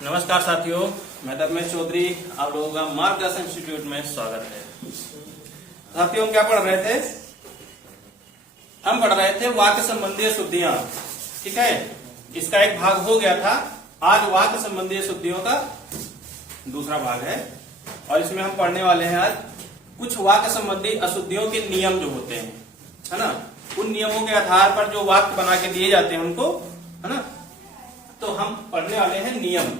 नमस्कार साथियों, मैं धर्मेश चौधरी, आप लोगों का मार्गदर्शन इंस्टीट्यूट में स्वागत है। साथियों, क्या पढ़ रहे थे? हम पढ़ रहे थे वाक्य संबंधी शुद्धियां। ठीक है, इसका एक भाग हो गया था। आज वाक्य संबंधी शुद्धियों का दूसरा भाग है और इसमें हम पढ़ने वाले हैं आज कुछ वाक्य संबंधी अशुद्धियों के नियम जो होते हैं, है ना। उन नियमों के आधार पर जो वाक्य बना के दिए जाते हैं हमको, है ना, तो हम पढ़ने वाले हैं नियम।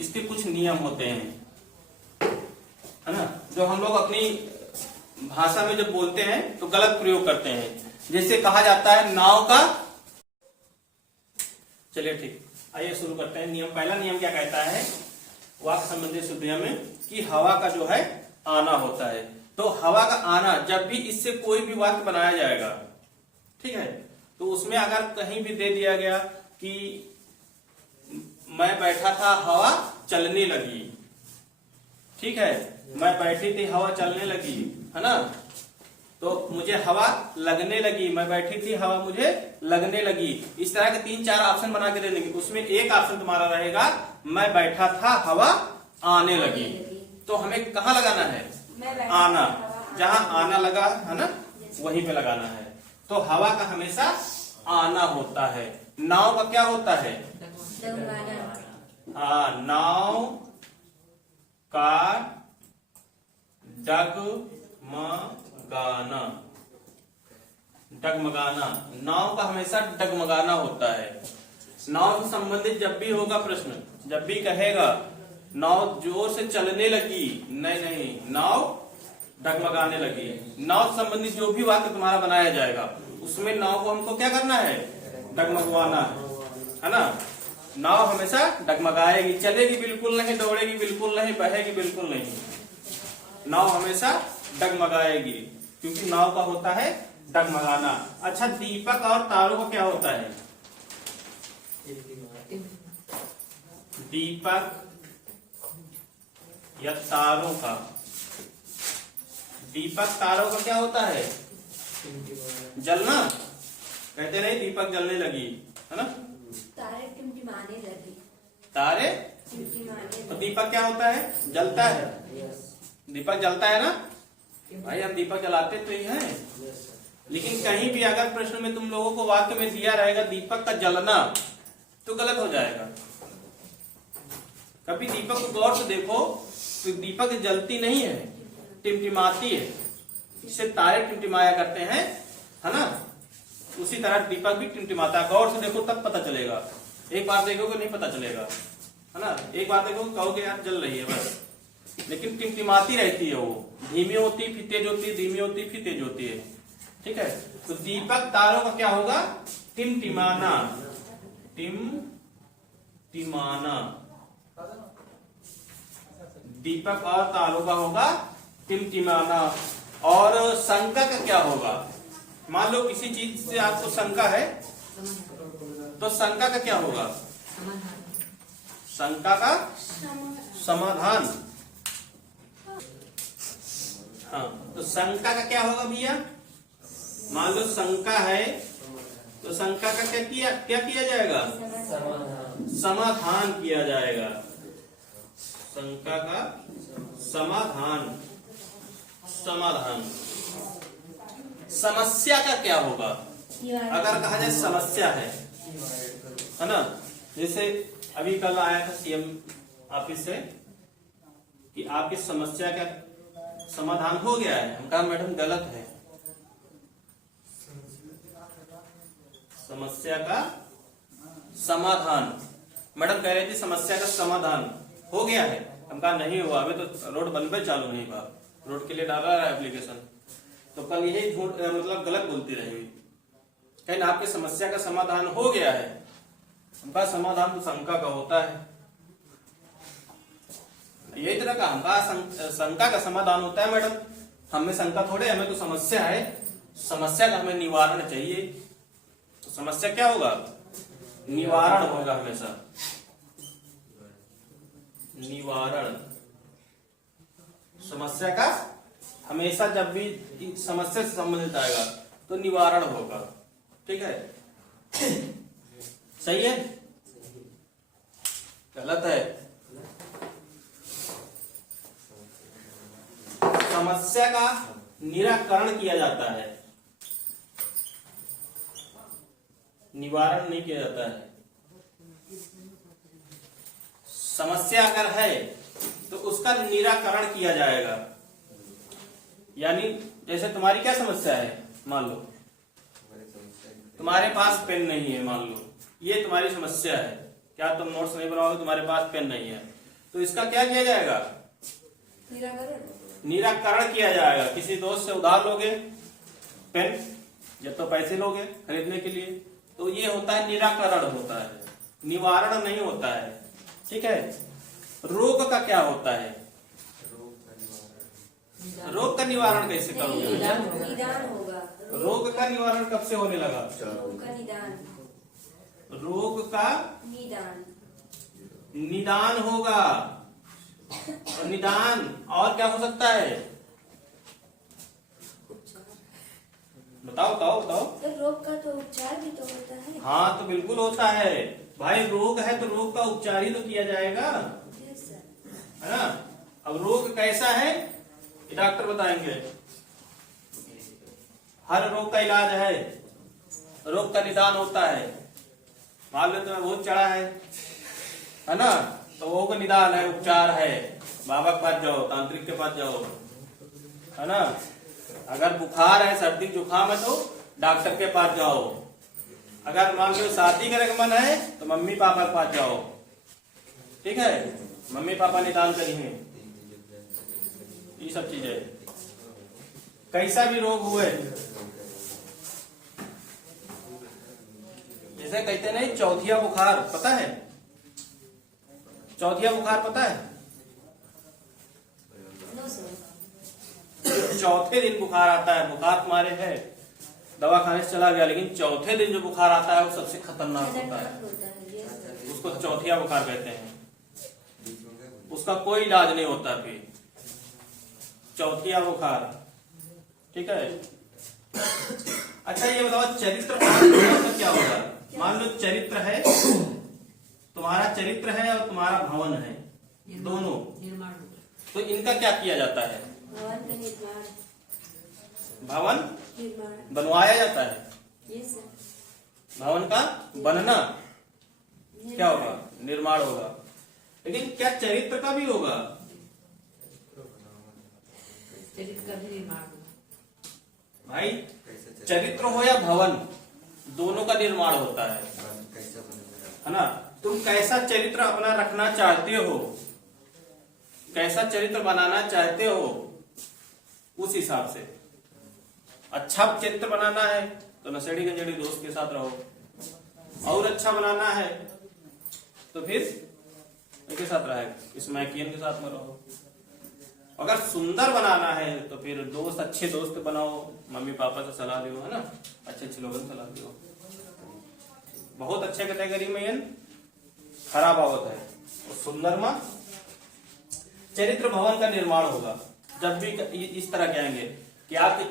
इसके कुछ नियम होते हैं, है ना, जो हम लोग अपनी भाषा में जब बोलते हैं तो गलत प्रयोग करते हैं। जैसे कहा जाता है नाव का, चलिए ठीक, आइए शुरू करते हैं। नियम, पहला नियम क्या कहता है वाक्य संबंधी शुद्धियों में कि हवा का जो है आना होता है। तो हवा का आना, जब भी इससे कोई भी वाक्य बनाया जाएगा, ठीक है, तो उसमें अगर कहीं भी दे दिया गया कि मैं बैठा था हवा चलने लगी, ठीक है, मैं बैठी थी हवा चलने लगी, है ना, तो मुझे हवा लगने लगी, मैं बैठी थी हवा मुझे लगने लगी। इस तरह के 3-4 ऑप्शन बना के दे देंगे। उसमें एक ऑप्शन तुम्हारा रहेगा मैं बैठा था हवा आने लगी। तो हमें कहाँ लगाना है? आना, जहां आना लगा है ना, वहीं पे लगाना है। तो हवा का हमेशा आना होता है। नाव का क्या होता है? हाँ, नाव का डगमगाना, डगमगाना, नाव का हमेशा डगमगाना होता है। नाव से संबंधित जब भी होगा प्रश्न, जब भी कहेगा नाव जोर से चलने लगी, नहीं, नाव डगमगाने लगी, नाव से संबंधित जो भी वाक्य तुम्हारा बनाया जाएगा उसमें नाव को हमको क्या करना है? डगमगवाना, है ना। नाव हमेशा डगमगाएगी, चलेगी बिल्कुल नहीं, दौड़ेगी बिल्कुल नहीं, बहेगी बिल्कुल नहीं। नाव हमेशा डगमगाएगी क्योंकि नाव का होता है डगमगाना। अच्छा, दीपक और तारों का क्या होता है? दीपक या तारों का, दीपक तारों का क्या होता है? जलना। कहते नहीं दीपक जलने लगी, है ना, तारे टिमटिमाने लगी, तारे टिमटिमाने। तो दीपक क्या होता है? जलता है। दीपक जलता है ना भाई, हम दीपक जलाते तो ही हैं। लेकिन कहीं भी अगर प्रश्न में तुम लोगों को वाक्य में दिया रहेगा दीपक का जलना, तो गलत हो जाएगा। कभी दीपक को गौर से देखो तो दीपक जलती नहीं है, टिमटिमाती है। इससे तारे टिमटिमाया करते हैं, है ना, उसी तरह दीपक भी टिमटिमाता है। गौर से देखो तब पता चलेगा, एक बार देखोगे नहीं पता चलेगा, है ना। एक बार देखोगे कहोगे यार जल रही है बस, लेकिन टिमटिमाती रहती है। वो धीमी होती फिर तेज होती है, धीमी होती फिर तेज होती है, ठीक है। तो दीपक तारों का क्या होगा? टिमटिमाना, टिमटिमाना। दीपक और तारों का होगा टिमटिमाना। और शंका का क्या होगा? मान लो किसी चीज से आपको शंका है, तो शंका का क्या होगा? शंका का समाधान। हाँ, तो शंका का क्या होगा भैया? मान लो शंका है तो शंका का क्या किया जाएगा? समाधान किया जाएगा। शंका का समाधान। समस्या का क्या होगा? अगर कहा जाए समस्या है ना, जैसे अभी कल आया था सीएम ऑफिस से कि आपकी समस्या का समाधान हो गया है। हम कहा मैडम गलत है, समस्या का समाधान। मैडम कह रही थी समस्या का समाधान हो गया है। हम कहा नहीं हुआ, अभी तो रोड बनवे चालू नहीं हुआ, रोड के लिए डाला है एप्लीकेशन। तो कल यही झूठ मतलब गलत बोलती रहेगी, कहीं आपकी समस्या का समाधान हो गया है। हमका समाधान तो शंका का होता है, यही तरह का हमका शंका का समाधान होता है। मैडम हमें शंका थोड़े, हमें तो समस्या है, समस्या का हमें निवारण चाहिए। तो समस्या क्या होगा? निवारण होगा हमेशा, निवारण। समस्या का हमेशा जब भी समस्या से संबंधित आएगा तो निवारण होगा, ठीक है। सही है। गलत है। समस्या का निराकरण किया जाता है, निवारण नहीं किया जाता है। समस्या अगर है तो उसका निराकरण किया जाएगा। यानी जैसे तुम्हारी क्या समस्या है, मान लो तुम्हारे पास पेन नहीं है, मान लो ये तुम्हारी समस्या है, क्या तुम नोट्स नहीं बनाओगे, तुम्हारे पास पेन नहीं है, तो इसका क्या किया जाएगा, निराकरण किया जाएगा। किसी दोस्त से उधार लोगे पेन, या तो पैसे लोगे खरीदने के लिए, तो ये होता है निराकरण होता है, निवारण नहीं होता है। ठीक है। रोग का क्या होता है, रोग का निवारण कैसे करोगे? निदान होगा। रोग का निवारण कब से होने लगा? रोग का निदान, रोग का निदान, निदान होगा। और निदान और क्या हो सकता है, बताओ बताओ बताओ। तो रोग का तो उपचार भी तो होता है। हाँ तो बिल्कुल होता है भाई, रोग है तो रोग का उपचार ही तो किया जाएगा, यस सर। है ना। अब रोग कैसा है ये डॉक्टर बताएंगे। हर रोग का इलाज है, रोग का निदान होता है। मान लो तुम्हें बहुत चढ़ा है ना, तो वो का निदान है, उपचार है, बाबा के पास जाओ, तांत्रिक के पास जाओ, है ना। अगर बुखार है, सर्दी जुकाम है तो डॉक्टर के पास जाओ। अगर मान लो शादी करे का मन है तो मम्मी पापा के पास जाओ। ठीक है, मम्मी पापा निदान करेंगे। ये सब चीजें कैसा भी रोग हुए, जैसे कहते नहीं चौथिया बुखार, पता है चौथिया बुखार पता है? No sir. चौथे दिन बुखार आता है, बुखार तुम्हारे है, दवा खाने से चला गया, लेकिन चौथे दिन जो बुखार आता है वो सबसे खतरनाक होता है, होता है, यस सर। उसको चौथिया बुखार कहते हैं। उसका कोई इलाज नहीं होता फिर, चौथिया बुखार। ठीक है। अच्छा ये बताओ चरित्र का क्या होगा? मान लो चरित्र है, तुम्हारा चरित्र है और तुम्हारा भवन है, दोनों, तो इनका क्या किया जाता है? भवन का निर्माण, भवन निर्माण, बनवाया जाता है। Yes sir. भवन का बनना क्या होगा? निर्माण होगा। लेकिन क्या चरित्र का भी होगा? चरित्र का भी निर्माण होगा। भाई चरित्र हो या भवन, दोनों का निर्माण होता है ना। तुम कैसा चरित्र अपना रखना चाहते हो, कैसा चरित्र बनाना चाहते हो, उस हिसाब से। अच्छा चरित्र बनाना है तो नशेड़ी गंजेड़ी दोस्त के साथ रहो, और अच्छा बनाना है तो फिर इनके साथ रहे, स्मैकियन के साथ में रहो। अगर सुंदर बनाना है तो फिर दोस्त, अच्छे दोस्त बनाओ, मम्मी पापा से सलाह लो, है ना, अच्छे अच्छे लोगों से सलाह लो। बहुत अच्छे कैटेगरी में ये खराब आवत है, और सुंदर में चरित्र भवन का निर्माण होगा। जब भी इस तरह कहेंगे कि आपके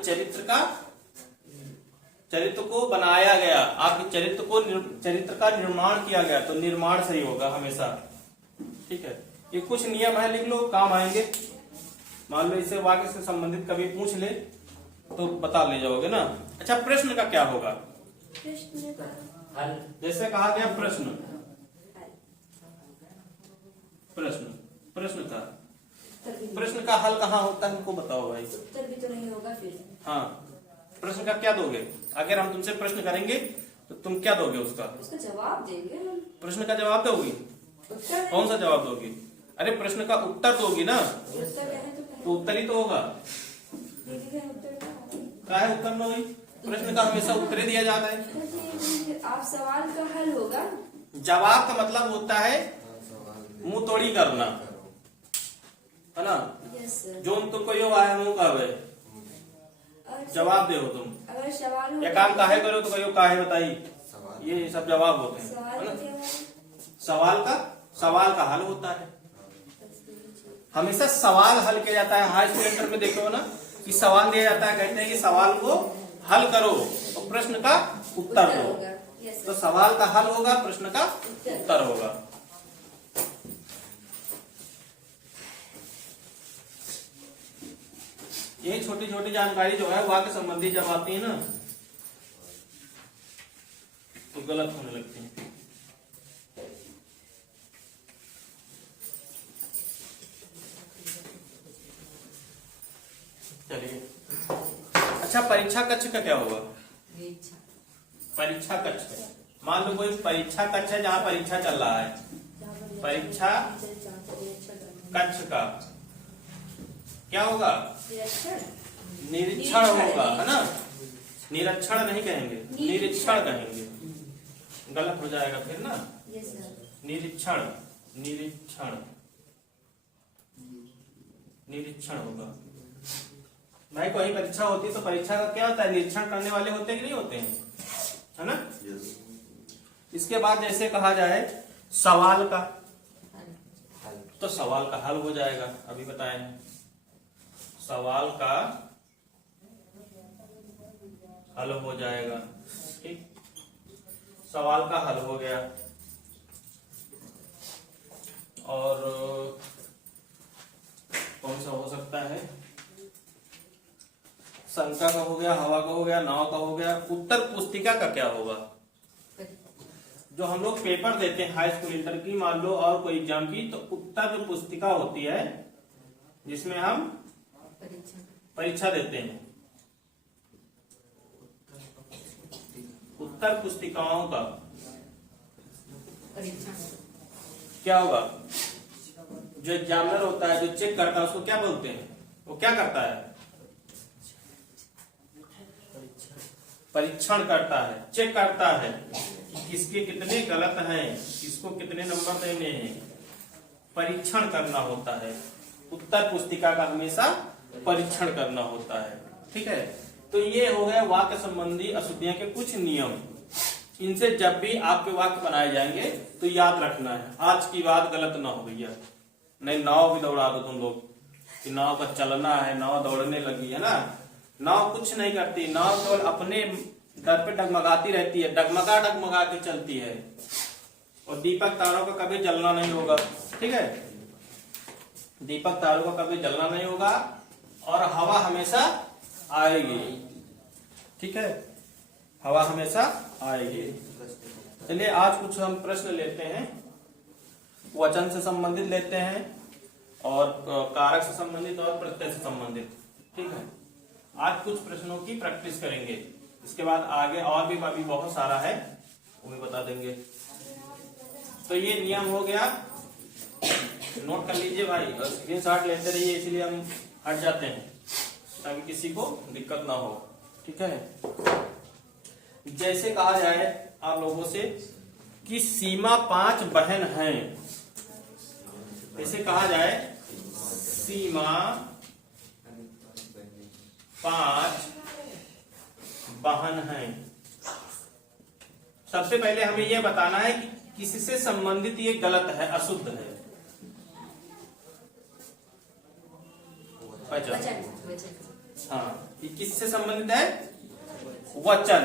चरित्र को बनाया गया, आपके चरित्र का निर्माण किया गया, तो निर्माण सही होगा हमेशा। ठीक है, ये कुछ नियम है, लिख लो, काम आएंगे। मान लो इससे वाक्य से संबंधित कभी पूछ ले तो बता ले जाओगे ना। अच्छा प्रश्न का क्या होगा? प्रश्न का हल। जैसे कहा गया प्रश्न, हल, प्रश्न का उत्तर भी नहीं। प्रश्न का हल कहाँ होता है, हमको बताओ भाई। उत्तर भी तो नहीं होगा फिर। हाँ, प्रश्न का क्या दोगे? अगर हम तुमसे प्रश्न करेंगे तो तुम क्या दोगे उसका? उसका जवाब देंगे हम। प्रश्न का जवाब दोगी? उत्तर कौन सा जवाब दोगी? अरे प्रश्न का उत्तर दोगी ना, उत्तर है तो उत्तर ही तो होगा। दीदी का उत्तर क्या होगा? क्या है उत्तर में हुई? प्रश्न का हमेशा उत्तर ही दिया जाता है। आप सवाल का हल होगा। जवाब का मतलब होता है मुंह तोड़ी करना, है ना। Yes sir. जो तुमको यो आया मुंह कहवे, और जवाब दे तुम। अगर सवाल हो या काम काहे करो तो कहो काहे बताई, ये सब जवाब होते हैं, सवाल है ना। क्या है? सवाल का हल होता है। हमेशा सवाल हल किया जाता है। हाई स्टैंडर्ड में देखो ना कि सवाल दिया जाता है, कहते हैं कि सवाल को हल करो और प्रश्न का उत्तर दो। होगा। यस तो सर। सवाल का हल होगा, प्रश्न का उत्तर होगा। ये छोटी छोटी जानकारी जो है वाक्य संबंधी जब आती है ना तो गलत होने लगती है। चलिए, अच्छा परीक्षा कक्ष का क्या होगा? इच्छा परीक्षा कक्ष, मान लो कोई परीक्षा कक्ष है जहाँ परीक्षा चल रहा है, परीक्षा कक्ष का क्या होगा? निरीक्षण होगा, है ना? निरीक्षण नहीं कहेंगे, निरीक्षण कहेंगे, गलत हो जाएगा फिर ना। निरीक्षण, निरीक्षण, निरीक्षण होगा। भाई कोई परीक्षा होती है तो परीक्षा का क्या होता है? निरीक्षण करने वाले होते हैं कि नहीं होते हैं, है ना? इसके बाद जैसे कहा जाए सवाल का, तो सवाल का हल हो जाएगा, अभी बताए हैं। सवाल का हल हो जाएगा, ठीक, सवाल का हल हो गया। और कौन सा हो सकता है? शंका का हो गया, हवा का हो गया, नाव का हो गया। उत्तर पुस्तिका का क्या होगा? जो हम लोग पेपर देते हैं हाई स्कूल इंटर की, मान लो, और कोई एग्जाम की, तो उत्तर जो पुस्तिका होती है जिसमें हम परीक्षा देते हैं, उत्तर पुस्तिकाओं का परीक्षा क्या होगा? जो एग्जामिनर होता है, जो चेक करता है, उसको क्या बोलते हैं? वो क्या करता है? परीक्षण करता है, चेक करता है कि किसके कितने गलत हैं, किसको कितने नंबर देने हैं, परीक्षण करना होता है। उत्तर पुस्तिका का हमेशा परीक्षण करना होता है, ठीक है। तो ये हो गए वाक्य संबंधी अशुद्धियां के कुछ नियम। इनसे जब भी आपके वाक्य बनाए जाएंगे तो याद रखना है, आज की बात गलत ना हो भैया, नहीं नाव भी दौड़ा दो तुम लोग कि नाव पर चलना है, नाव दौड़ने लगी है ना। नाव कुछ नहीं करती, नाव केवल अपने दर पे डगमगाती रहती है, डगमगा डगमगा के चलती है, और दीपक तारों का कभी जलना नहीं होगा, ठीक है। दीपक तारों का कभी जलना नहीं होगा, और हवा हमेशा आएगी, ठीक है, हवा हमेशा आएगी। चलिए आज कुछ हम प्रश्न लेते हैं, वचन से संबंधित लेते हैं, और कारक से संबंधित और प्रत्यय से संबंधित, ठीक है। आज कुछ प्रश्नों की प्रैक्टिस करेंगे, इसके बाद आगे और भी अभी बहुत सारा है, वो भी बता देंगे। तो ये नियम हो गया, नोट कर लीजिए भाई, और स्क्रीनशॉट लेते रहिए, इसलिए हम हट जाते हैं ताकि किसी को दिक्कत ना हो, ठीक है। जैसे कहा जाए आप लोगों से कि सीमा 5 बहन हैं, ऐसे कहा जाए सीमा 5 बहन हैं। सबसे पहले हमें यह बताना है कि किससे संबंधित ये गलत है, अशुद्ध है। हाँ, ये किससे संबंधित है? वचन।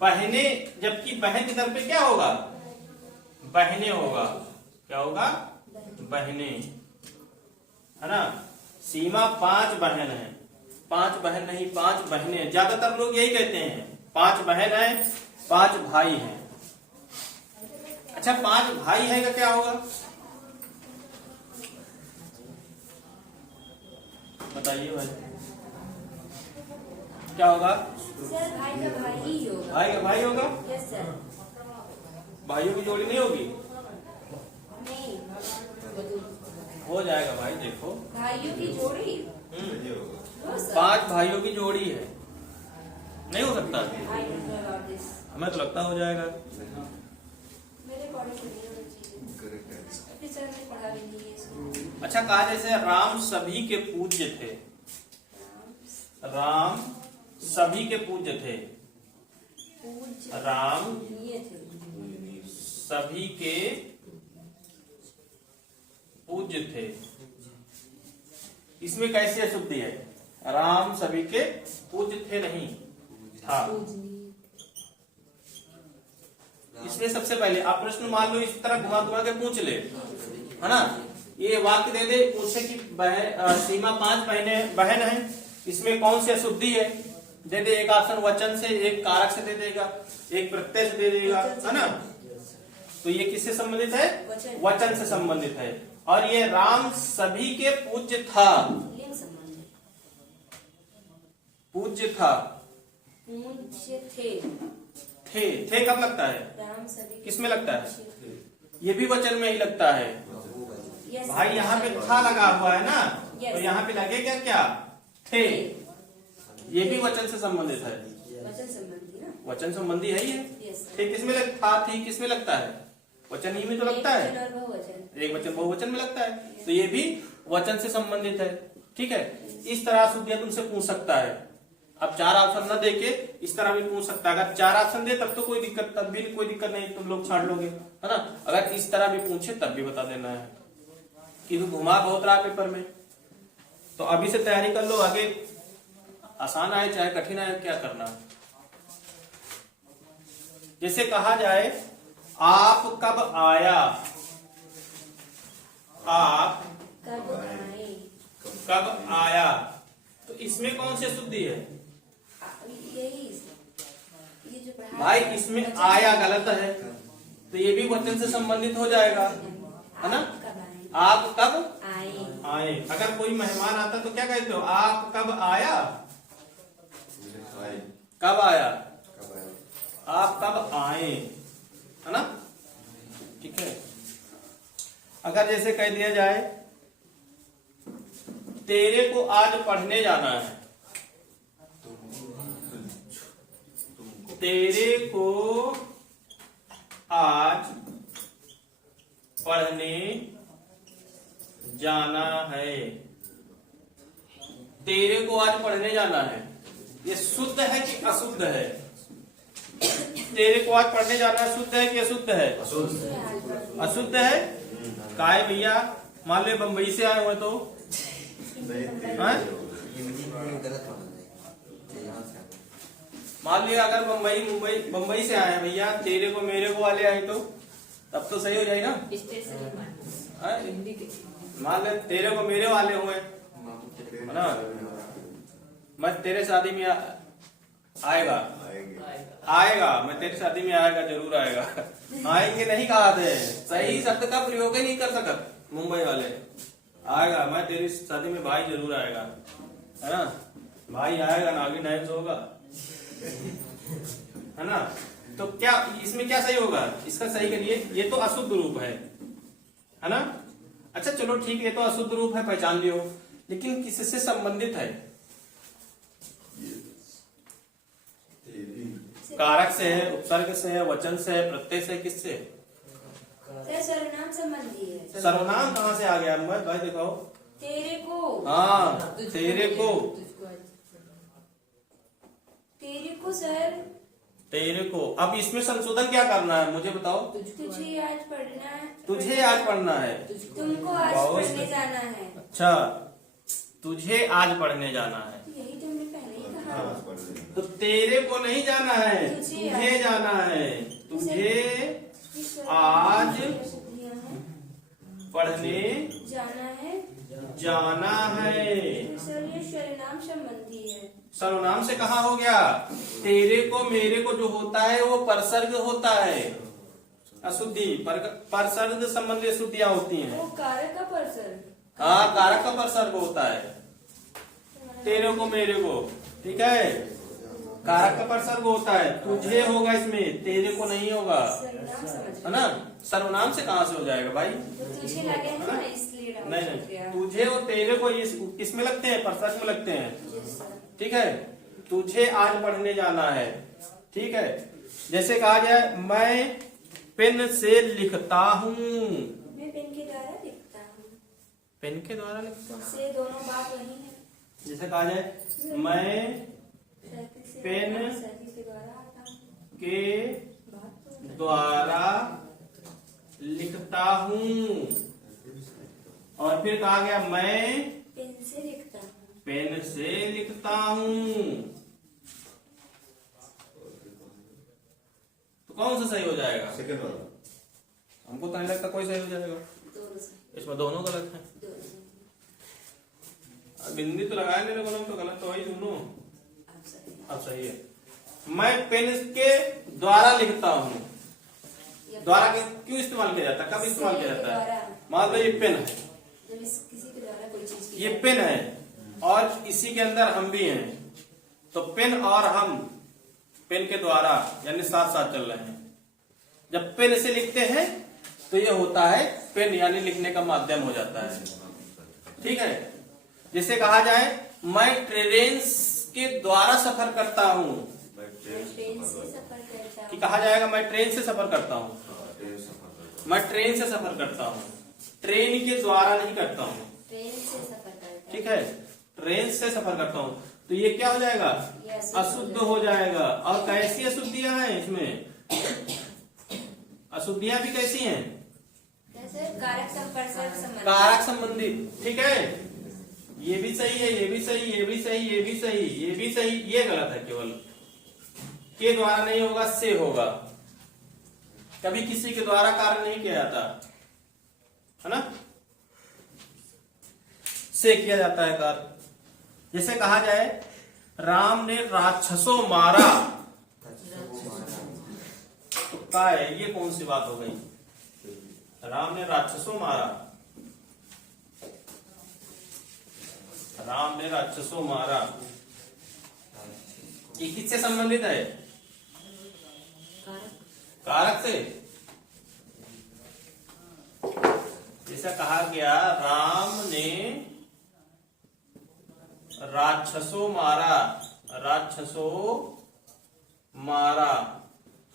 बहने, जबकि बहन के दर पे क्या होगा? बहने होगा, क्या होगा? बहने, है ना। सीमा 5 बहन है, 5 बहन नहीं 5 बहनें। ज्यादातर लोग यही कहते हैं 5 बहन है 5 भाई हैं। अच्छा 5 भाई है का क्या होगा? बताइए भाई, क्या होगा? सर भाई का भाई ही होगा। भाई का भाई होगा? Yes sir. भाइयों की जोड़ी नहीं होगी? नहीं, हो जाएगा भाई, देखो भाइयों की जोड़ी हो सर। 5 भाइयों की जोड़ी है, नहीं हो सकता? I don't know about this. हमें तो लगता हो जाएगा। मेरे कॉलेज में नहीं होनी चाहिए। फिर सर ने पढ़ा भी नहीं है इसको। अच्छा कहा जैसे राम सभी के पूज्य थे, राम सभी के पूज्य थे, राम ये थे। सभी के पूज्य थे। इसमें कैसी अशुद्धि है? राम सभी के पूज्य थे नहीं था। इसमें सबसे पहले आप प्रश्न मान लो इस तरह घुमा घुमा के पूछ ले, है ना। ये वाक्य दे दे, पूछे कि सीमा 5 बहन है, इसमें कौन सी अशुद्धि है? दे दे, एक ऑप्शन वचन से, एक कारक से दे देगा, एक प्रत्यय से दे देगा, है ना। तो ये किससे संबंधित है? वचन से संबंधित है। और ये राम सभी के पूज्य था। लिंग संबंध पूज्य था, पूज्य थे। थे कब लगता है? राम सभी किसमें लगता है? ये भी वचन में ही लगता है भाई। यहाँ पे था लगा हुआ है ना, तो यहाँ पे लगेगा क्या? थे। ये भी वचन से संबंधित है, वचन संबंधी ना। वचन संबंधी है ये। यस थे किसमें था, थी किसमें लगता है? वचन ही में तो लगता है। और बहुवचन। एक वचन बहुवचन में लगता है, तो ये भी वचन से संबंधित है। ठीक है, इस तरह शुद्धिया तुमसे पूछ सकता है। अब 4 ऑप्शन न देके इस तरह भी पूछ सकता है। अगर 4 ऑप्शन दे तब तो कोई दिक्कत, तब भी कोई दिक्कत नहीं, तुम लोग छाड़ लोगे, है ना। अगर इस तरह भी पूछे तब भी बता देना है कि तू घुमा बहुत रहा पेपर में। तो अभी से तैयारी कर लो, आगे आसान आए चाहे कठिन आए, क्या करना। जैसे कहा जाए आप कब आया, आप कब आए। कब आया, तो इसमें कौन सी शुद्धि है यही ये जो पढ़ा भाई? इसमें आया गलत है, तो ये भी वचन से संबंधित हो जाएगा, है ना। कब आए। आप कब आए। आए। अगर कोई मेहमान आता तो क्या कहते हो? आप कब आया, कब आया, आप कब आए, है ना। ठीक है। अगर जैसे कह दिया जाए तेरे को आज पढ़ने जाना है, तेरे को आज पढ़ने जाना है, तेरे को आज पढ़ने जाना है, ये शुद्ध है कि अशुद्ध है? तेरे को आज पढ़ने जाना है शुद्ध है कि अशुद्ध है? अशुद्ध है। काय भैया, मान लो बंबई से आए हुए तो मान लिया अगर बंबई से आए भैया, तेरे को मेरे को वाले आए तो तब तो सही हो जाएगा। मान ले तेरे को मेरे वाले हुए, है ना। मैं तेरे शादी में आएगा, मैं तेरी शादी में आएगा, जरूर आएगा। आएंगे नहीं कहा थे, सही शब्द का प्रयोग ही नहीं कर सकत मुंबई वाले। आएगा, मैं तेरी शादी में भाई जरूर आएगा, है ना। भाई आएगा, नागिन डांस होगा, है ना। तो क्या इसमें क्या सही होगा? इसका सही करिए। ये तो अशुद्ध रूप है ना। अच्छा चलो ठीक, ये तो अशुद्ध रूप है, पहचान लियो, लेकिन किससे संबंधित है? कारक से है, उपसर्ग से है, वचन से है, प्रत्यय से, किससे? सर्वनाम संबंधी है। सर्वनाम कहाँ से आ गया? मैं भाई दिखाओ। तेरे को। हाँ, तेरे को, तेरे को सर, तेरे को। अब इसमें संशोधन क्या करना है मुझे बताओ? तुझे आज पढ़ना है, तुझे आज पढ़ना है, तुमको आज पढ़ने जाना है। अच्छा, तुझे आज पढ़ने जाना है, यही तुमने पहले ही कहा। तो तेरे को नहीं जाना है, तुझे जाना है। तुझे आज पढ़ने जाना है, जाना है। सर ये सर्वनाम संबंधी है। सर्वनाम से कहा हो गया? तेरे को मेरे को जो होता है वो परसर्ग होता है, अशुद्धि। परसर्ग संबंधी अशुद्धियां होती हैं। वो कारक का परसर्ग। हाँ, कारक का परसर्ग होता है, तेरे को मेरे को, ठीक है। कारक का परसर्ग होता है, तुझे होगा इसमें, तेरे को नहीं होगा, सर्वनाम समझ है ना। सर्वनाम से कहाँ से हो जाएगा भाई? तो तुझे लगे है ना, इसलिए डाउट नहीं हो नहीं, गया। तुझे और तेरे को ये किसमें लगते हैं? परसर्ग में लगते हैं, Yes, sir. ठीक है। तुझे आज पढ़ने जाना है, ठीक है। जैसे कहा जाए मैं पेन से लिखता हूँ, मैं पेन के द्वारा लिखता हूँ। पेन के द्वारा लिखता हूँ। से दोनों बात वही है। जैसे कहा जाए मैं पेन से द्वारा आता हूँ। के बात तो द्वारा लिखता हूँ। और फिर कहा गया मैं पेन से लिखता हूँ। पेन से लिखता हूँ, तो कौन सा सही हो जाएगा? सेकंड वाला। हमको तो नहीं लगता कोई सही हो जाएगा, दोनों से इसमें दोनों गलत है। दोनों। बिंदी तो लगाए नहीं लोगों ने, तो गलत तो वही सुनो। आप सही। अब सही है। मैं पेन के द्वारा लिखता हूँ। द्वारा क्यों इस्तेमाल किया जाता है, कब इस्तेमाल किया जाता है? मान लो ये पेन है, जब किसी के द्वारा कोई चीज की ये पेन है और इसी के अंदर हम भी हैं, तो पेन और हम पेन के द्वारा यानी साथ साथ चल रहे हैं। जब पेन से लिखते हैं तो ये होता है पेन, यानी लिखने का माध्यम हो जाता है। ठीक है। जैसे कहा जाए मैं ट्रेन के द्वारा सफर करता हूँ, ट्रेन से सफर करता कि कहा जाएगा मैं ट्रेन से सफर करता हूँ, मैं ट्रेन से सफर करता हूँ, ट्रेन के द्वारा नहीं करता हूँ। ट्रेन से सफर करता ठीक है, ट्रेन से सफर करता हूँ, तो ये क्या हो जाएगा? अशुद्ध हो जाएगा। और कैसी अशुद्धियां हैं इसमें? अशुद्धियां भी कैसी हैं? कैसे? कारक संपर्क संबंध। कारक संबंधित। ठीक है, ये भी सही है, ये भी सही, ये भी सही, ये भी सही, ये भी सही, ये गलत है। केवल के द्वारा नहीं होगा, से होगा। कभी किसी के द्वारा कार्य नहीं किया जाता है ना, से किया जाता है कार्य। जैसे कहा जाए राम ने राक्षसों मारा, तो क्या है, ये कौन सी बात हो गई? राम ने राक्षसों मारा, राम ने राक्षसों मारा, ये किससे संबंधित है? कारक से। जैसा कहा गया राम ने राक्षसों मारा, राक्षसों मारा,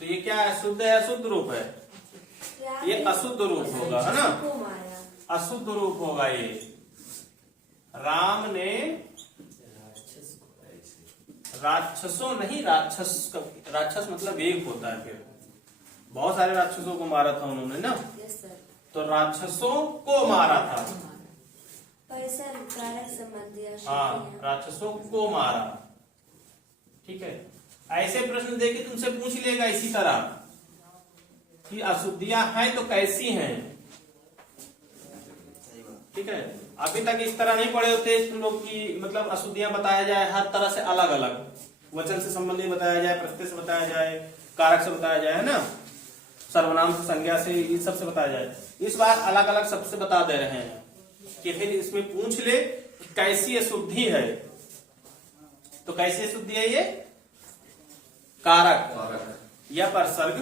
तो ये क्या है? शुद्ध है, अशुद्ध रूप है? ये अशुद्ध रूप होगा, है ना, अशुद्ध रूप होगा ये। राम ने राक्षसों नहीं, राक्षस, राक्षस मतलब एक होता है, फिर बहुत सारे राक्षसों को मारा था उन्होंने ना, तो राक्षसों को मारा था। हाँ, राक्षसों को मारा। ठीक है, ऐसे प्रश्न देके तुमसे पूछ लेगा इसी तरह कि अशुद्धियां हैं तो कैसी हैं। ठीक है, अभी तक इस तरह नहीं पढ़े होते तुम लोग की, मतलब अशुद्धियां बताया जाए हर तरह से अलग अलग, वचन से संबंधित बताया जाए, प्रत्यय से बताया जाए, कारक से बताया जाए, है ना, सर्वनाम से, संज्ञा से, इन सब से बताया जाए। इस बार अलग अलग सबसे बता दे रहे हैं कि फिर इसमें पूछ ले कैसी अशुद्धि है, तो कैसी अशुद्धि है ये? कारक या परसर्ग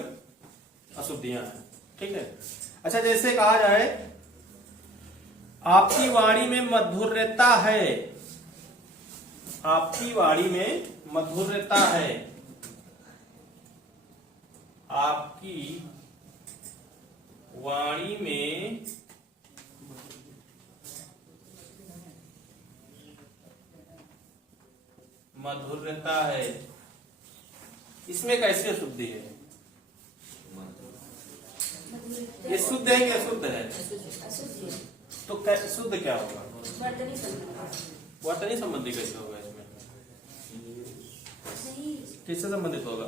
अशुद्धियां हैं। ठीक है। अच्छा, जैसे कहा जाए आपकी वाणी में मधुरता है, आपकी वाणी में मधुरता है, आपकी वाणी में मधुरता है, इसमें कैसी अशुद्धि है? ये शुद्ध है कि अशुद्ध है? तो शुद्ध क्या होगा? वर्तनी संबंधी कैसे होगा? इसमें किससे संबंधित होगा?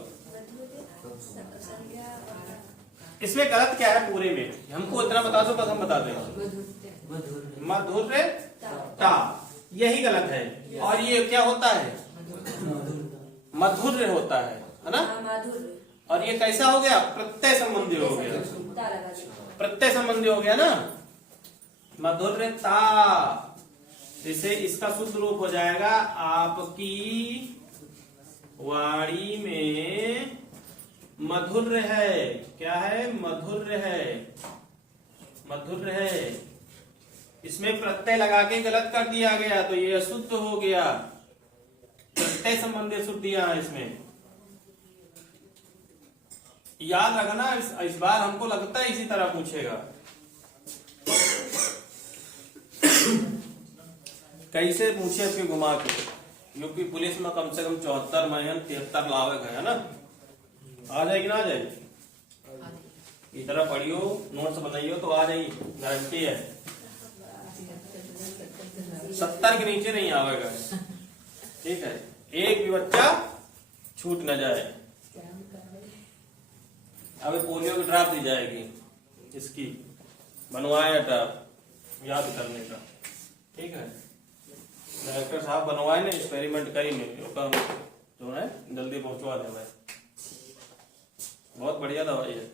इसमें गलत क्या है पूरे में? हमको इतना बता दो, बस हम बता दें। मधुरता, यही गलत है। और ये क्या होता है? मधुर होता है ना। और ये कैसा हो गया? प्रत्यय संबंधी हो गया, प्रत्यय संबंधी हो गया ना, मधुरता। जैसे इसका शुद्ध रूप हो जाएगा आपकी वाणी में मधुर है। क्या है? मधुर है, मधुर है। इसमें प्रत्यय लगा के गलत कर दिया गया तो ये अशुद्ध हो गया। प्रत्यय संबंधी अशुद्धियां हैं इसमें, याद रखना। इस बार हमको लगता है इसी तरह पूछेगा। कैसे पूछे अपनी घुमा के? यूपी पुलिस में कम से कम 74 में 73 लावे गए, है ना। आ जाएगी ना? आ जाएगी। इतना पढ़ियो, नोट्स बनाइयो तो आ जाएगी, गारंटी है। 70 के नीचे नहीं आवेगा। ठीक है, एक भी बच्चा छूट न जाए। अभी पोलियो की ड्राप दी जाएगी, इसकी बनवाया ड्राप याद करने का। ठीक है। डायरेक्टर साहब बनवाए ना, एक्सपेरिमेंट करी नहीं काम जो है जल्दी पहुंचवा दे भाई। बहुत बढ़िया दवाई है,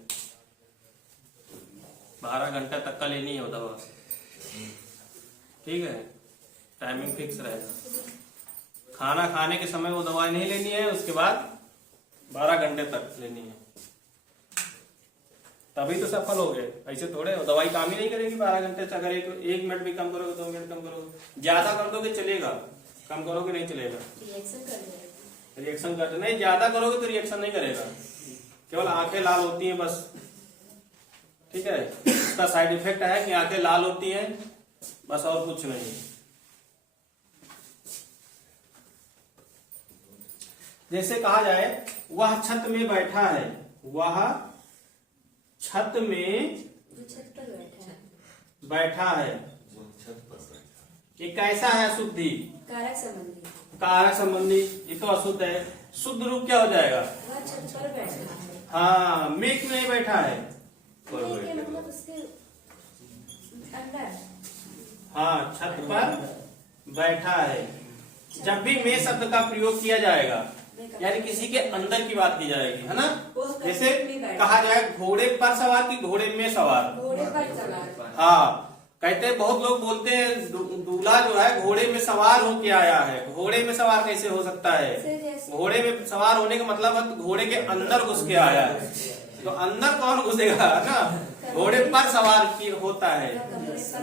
12 घंटा तक का लेनी है वो दवा, ठीक है। टाइमिंग फिक्स रहेगा। खाना खाने के समय वो दवाई नहीं लेनी है, उसके बाद 12 घंटे तक लेनी है, तभी तो सफल हो गए। ऐसे थोड़े दवाई काम ही नहीं करेगी 12 घंटे से। अगर एक मिनट भी कम करोगे, 2 मिनट कम करोगे, ज्यादा कर दोगे चलेगा, कम करोगे नहीं चलेगा। रिएक्शन कर नहीं, ज्यादा करोगे तो रिएक्शन नहीं करेगा, केवल आंखें लाल होती हैं बस, ठीक है। इसका साइड इफेक्ट है कि आंखें लाल होती हैं बस, और कुछ नहीं। जैसे कहा जाए वह छत में बैठा है, वह छत में बैठा है, ये कैसा है? अशुद्धि, कारक संबंधी। कारक संबंधी, ये तो अशुद्ध है। शुद्ध रूप क्या हो जाएगा? वह छत पर बैठा है। हाँ, में नहीं बैठा है, मतलब उसके अंदर। हाँ, छत पर बैठा है। जब भी में शब्द का प्रयोग किया जाएगा यानी किसी के अंदर की बात की जाएगी, है ना। जैसे कहा जाए घोड़े पर सवार की घोड़े में सवार, घोड़े पर सवार। हाँ, कहते हैं, बहुत लोग बोलते हैं दूल्हा जो है घोड़े में सवार होके आया है। घोड़े में सवार कैसे हो सकता है? घोड़े में सवार होने का मतलब है घोड़े के अंदर घुस के आया है, तो अंदर कौन घुसेगा ना। घोड़े पर सवार की होता है,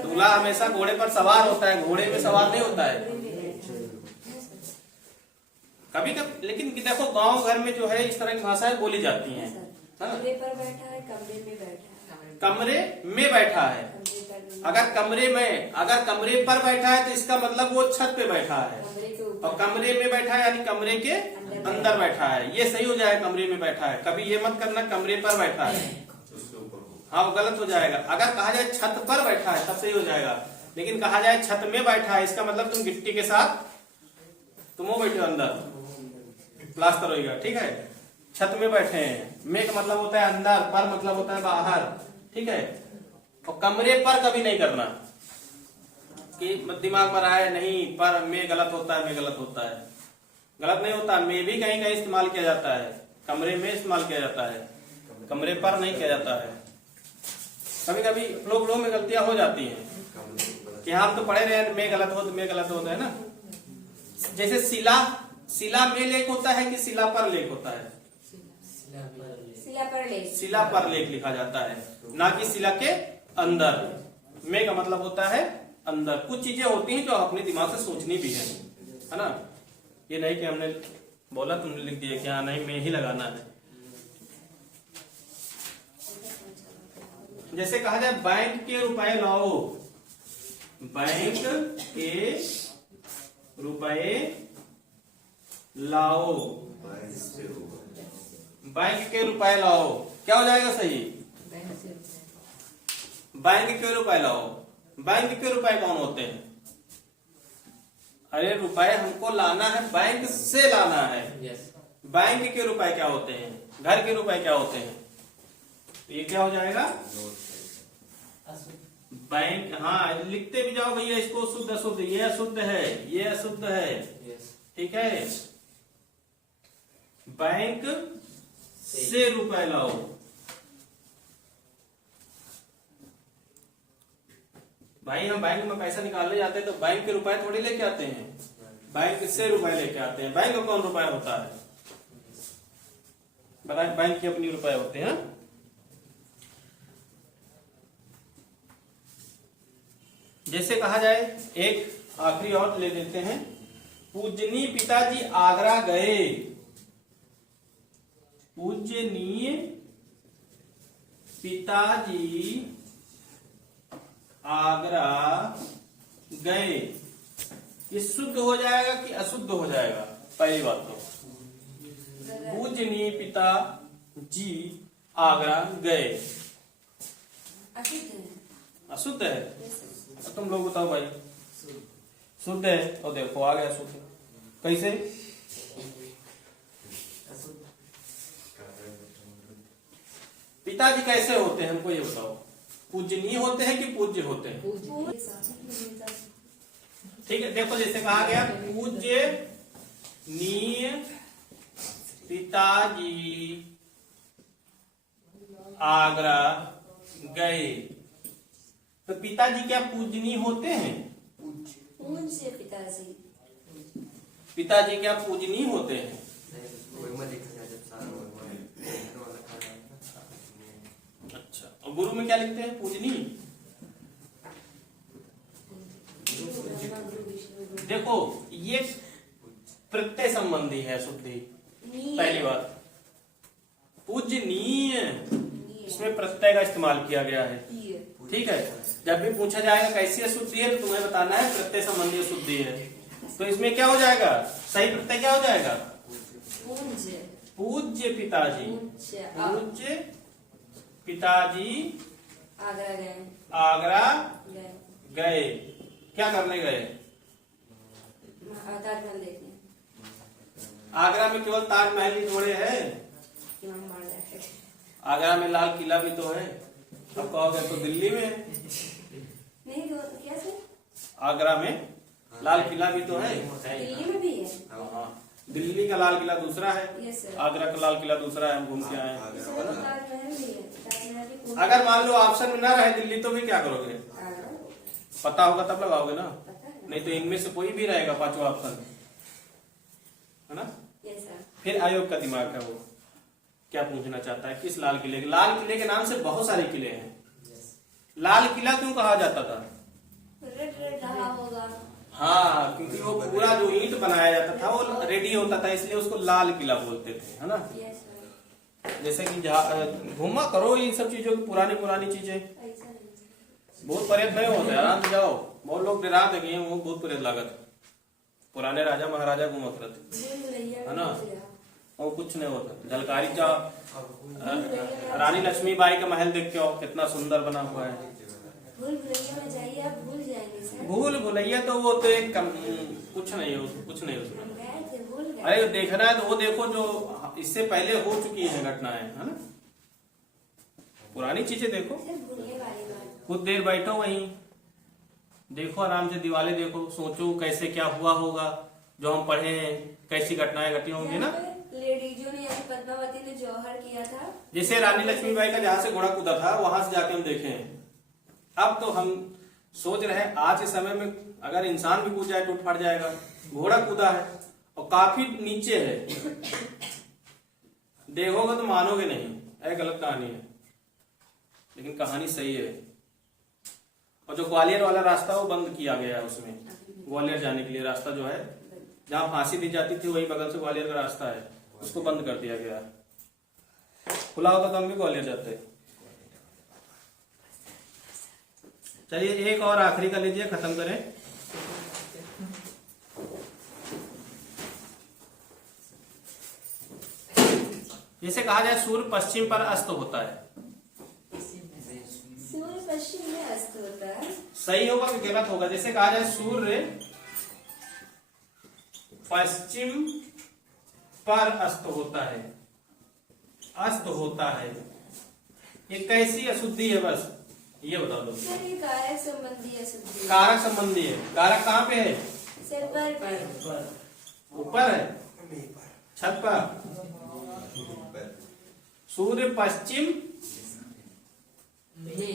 दूल्हा हमेशा घोड़े पर सवार होता है, घोड़े में सवार नहीं होता है कभी कभी। लेकिन देखो गांव घर में जो है इस तरह की भाषाएं बोली जाती हैं, कमरे पर बैठा है, कमरे में बैठा है। कमरे में बैठा है, अगर कमरे पर बैठा है तो इसका मतलब वो छत पे बैठा है, और कमरे में बैठा है यानी कमरे के अंदर बैठा है, ये सही हो जाएगा। कमरे में बैठा है, कभी ये मत करना कमरे पर बैठा है, हाँ वो गलत हो जाएगा। अगर कहा जाए छत पर बैठा है तब सही हो जाएगा, लेकिन कहा जाए छत में बैठा है, इसका मतलब तुम गिट्टी के साथ तुम वो बैठे हो अंदर, प्लास्टर होगा, ठीक है। छत में बैठे हैं, में का मतलब होता है अंदर, पर मतलब होता है बाहर, ठीक है। और कमरे पर कभी नहीं करना कि दिमाग में आए नहीं, पर में गलत होता है, में गलत होता है, गलत नहीं होता। में भी कहीं कहीं इस्तेमाल किया जाता है, कमरे में इस्तेमाल किया जाता है, कमरे पर नहीं किया जाता है। कभी कभी लोग में गलतियां हो जाती हैं कि हम तो पढ़े रहे में गलत हो, में गलत होता है ना। जैसे शिला में लेख होता है कि शिला पर लेख होता है? शिला पर लेख लिखा जाता है, ना कि शिला के अंदर। में का मतलब होता है अंदर। कुछ चीजें होती हैं जो अपने दिमाग से सोचनी भी है ना। ये नहीं कि हमने बोला तुमने लिख दिया कि हाँ नहीं में ही लगाना है। जैसे कहा जाए बैंक के रुपए लाओ, बैंक के रुपए लाओ, बैंक के रुपए लाओ, क्या हो जाएगा सही? बैंक के रुपए लाओ। बैंक के रुपए कौन होते हैं? अरे रुपए हमको लाना है, बैंक से लाना है। बैंक के रुपए क्या होते हैं? घर के रुपए क्या होते हैं? ये क्या हो जाएगा? बैंक, हाँ लिखते भी जाओ भैया इसको, शुद्ध अशुद्ध, ये अशुद्ध है, ये अशुद्ध है, ठीक है। बैंक से रुपए लाओ, भाई हम बैंक में पैसा निकालने जाते हैं तो बैंक के रुपए थोड़ी लेके आते हैं, बैंक से रुपए लेके आते हैं। बैंक में कौन रुपए होता है? बताए, बैंक के अपनी रुपए होते हैं। जैसे कहा जाए, एक आखिरी और ले लेते हैं। पूजनीय पिताजी आगरा गए, पूजनीय पिताजी आगरा गए, ये शुद्ध हो जाएगा कि अशुद्ध हो जाएगा? पहली बात तो पूजनीय पिताजी आगरा गए अशुद्ध है। तुम लोग बताओ भाई, शुद्ध है? और देखो आ गया शुद्ध, कैसे? पिताजी कैसे होते हैं हमको ये बताओ। पूजनीय होते हैं कि पूज्य होते हैं? ठीक है, देखो जैसे कहा गया पूज्य नीय पिताजी आगरा गए। तो पिताजी क्या पूजनीय होते हैं? पूज्य पिताजी। पिताजी क्या पूजनीय होते हैं? अच्छा, और गुरु में क्या लिखते हैं? पूजनीय। देखो ये प्रत्यय संबंधी है शुद्धि। पहली बात पूजनीय, इसमें प्रत्यय का इस्तेमाल किया गया है। ठीक है, जब भी पूछा जाएगा कैसी अशुद्धि है तो तुम्हें बताना है प्रत्यय संबंधी अशुद्धि है। तो इसमें क्या हो जाएगा? सही प्रत्यय क्या हो जाएगा? पूज्य पिताजी। पूज्य पिताजी आगरा गए। क्या करने गए? ताजमहल देखने। आगरा में केवल ताजमहल ही थोड़े है, आगरा में लाल किला भी तो है। अब कहोगे तो दिल्ली में नहीं तो कैसे? आगरा में लाल किला भी तो है। दिल्ली में भी है। हाँ, दिल्ली का लाल किला दूसरा है, यस सर। आगरा का लाल किला दूसरा है। हम घूम के आए हैं। ताजमहल भी है। ताजमहल भी पूरा- अगर मान लो ऑप्शन में ना रहे दिल्ली तो भी क्या करोगे? आगरा। पता होगा तब लगाओगे ना, पता है ना? नहीं तो इनमें से कोई भी रहेगा पांचवा ऑप्शन, है ना। Yes sir. फिर आयोग का दिमाग है, वो क्या पूछना चाहता है? किस लाल किले? लाल किले के नाम से बहुत सारे किले हैं। लाल किला क्यों कहा जाता था? रेड रेड रहा होगा। हाँ, क्योंकि वो पूरा जो ईंट बनाया जाता था वो रेडी होता था, इसलिए उसको लाल किला बोलते थे, है ना। Yes sir. जैसे कि घूमा करो इन सब चीजों की, पुरानी पुरानी चीजें। ऐसा नहीं। बहुत परेत नहीं होते, आराम से जाओ। बहुत लोग डरात है वो बहुत परेत लागत। पुराने राजा महाराजा घूमत रहते, है ना। और कुछ नहीं होता। जलकारी जा रानी लक्ष्मीबाई का महल देख के आओ, कितना सुंदर बना हुआ है। भूल भुलैया में जाइए, आप भूल जाएंगे सर। भूल भुलैया तो वो तो एक कुछ नहीं हो, कुछ नहीं उसमें। हम गए थे, भूल गए। अरे देखना है तो वो देखो जो इससे पहले हो चुकी है घटनाएं, है ना। पुरानी चीजें देखो, सर भूलने वाली बात। कुछ देर बैठो वहीं, देखो आराम से, दिवाले देखो, सोचो कैसे क्या हुआ होगा, जो हम पढ़े हैं कैसी घटनाएं घटी होंगी ना। लेडीजों ने यानी पद्मावती ने जौहर किया था। जैसे रानी लक्ष्मीबाई का जहां से घोड़ा कूदा था वहां से जाके हम देखें। अब तो हम सोच रहे हैं आज के समय में अगर इंसान भी कूद जाए टूट फट जाएगा। घोड़ा कूदा है और काफी नीचे है, देखोगे तो मानोगे नहीं, है गलत कहानी है, लेकिन कहानी सही है। और जो ग्वालियर वाला रास्ता वो बंद किया गया है, उसमें ग्वालियर जाने के लिए रास्ता जो है, जहाँ फांसी दी जाती थी वही बगल से ग्वालियर का रास्ता है, उसको बंद कर दिया गया। खुला होता तो हम भी ग्वालियर जाते। चलिए एक और आखिरी कर लीजिए, खत्म करें। जैसे कहा जाए सूर्य पश्चिम पर अस्त होता है। सूर्य पश्चिम में अस्त होता है। सही होगा कि गलत होगा? जैसे कहा जाए सूर्य पश्चिम पर अस्त होता है, अस्त होता है, ये कैसी अशुद्धि है? बस ये बता दो। सर ये कारक संबंधी अशुद्धि। कारक संबंधी है। कारक कहाँ पे है? सर पर। ऊपर है, छत पर। सूर्य पश्चिम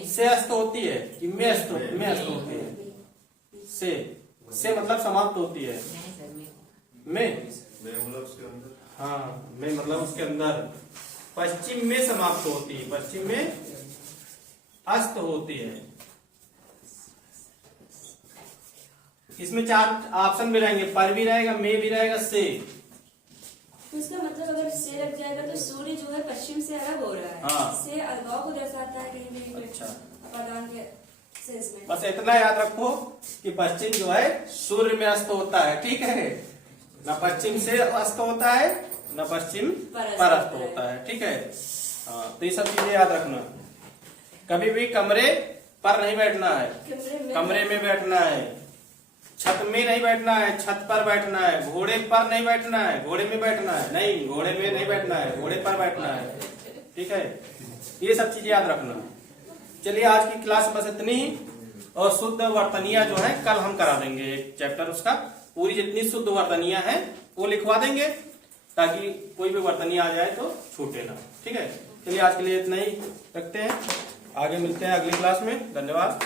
से अस्त होती है कि में अस्त होती है? से मतलब समाप्त होती है। में हाँ, में मतलब उसके अंदर। पश्चिम में समाप्त होती है, पश्चिम में अस्त होती है। इसमें चार ऑप्शन भी रहेंगे, पर भी रहेगा, में भी रहेगा, से। उसका मतलब अगर से लग जाएगा तो सूर्य जो है पश्चिम से अलग हो रहा है। हाँ। से अलगाव को दर्शाता है कहीं भी। अच्छा, अपादान के सेंस में। बस इतना याद रखो कि पश्चिम जो है सूर्य में अस्त होता है, ठीक है। न पश्चिम से अस्त होता है न पश्चिम पर अस्त होता है, ठीक है। हाँ, तो ये सब चीजें याद रखना। कभी भी कमरे पर नहीं बैठना है, कमरे में बैठना है। छत में नहीं बैठना है, छत पर बैठना है। घोड़े पर नहीं बैठना है, घोड़े में बैठना है। नहीं, घोड़े में नहीं बैठना है, घोड़े पर बैठना है, ठीक है। ये सब चीजें याद रखना। चलिए आज की क्लास बस इतनी ही। और शुद्ध वर्तनियां जो है कल हम करा देंगे, एक चैप्टर उसका पूरी जितनी शुद्ध वर्तनियां हैं वो लिखवा देंगे, ताकि कोई भी वर्तनीय आ जाए तो छूटे ना। ठीक है, चलिए आज के लिए इतना ही रखते हैं, आगे मिलते हैं अगली क्लास में। धन्यवाद।